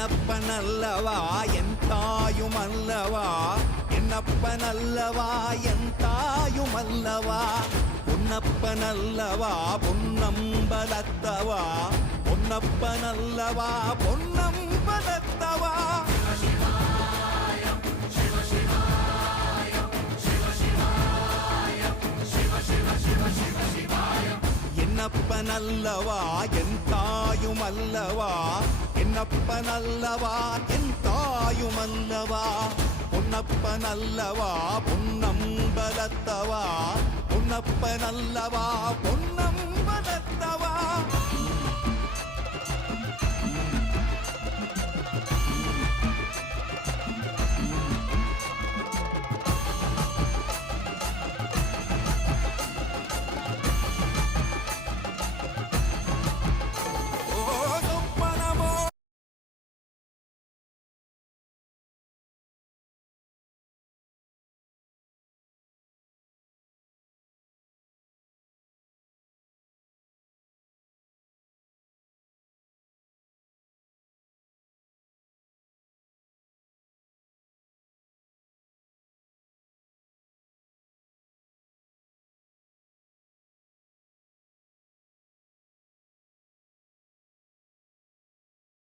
என்னப்பனல்லவா என் தாயுமல்லவா, என்னப்பனல்லவா என் தாயுமல்லவா, பொன்னப்பனல்லவா பொன்னம்பலத்தவா, பொன்னப்பனல்லவா பொன்னம்பலத்தவா. என்னப்பனல்லவா என் தாயுமல்லவா, என்னப்பனல்லவா என் தாயுமல்லவா, பொன்னப்பனல்லவா பொன்னம்பலத்தவா, பொன்னப்பனல்லவா பொன்னம்பலத்தவா.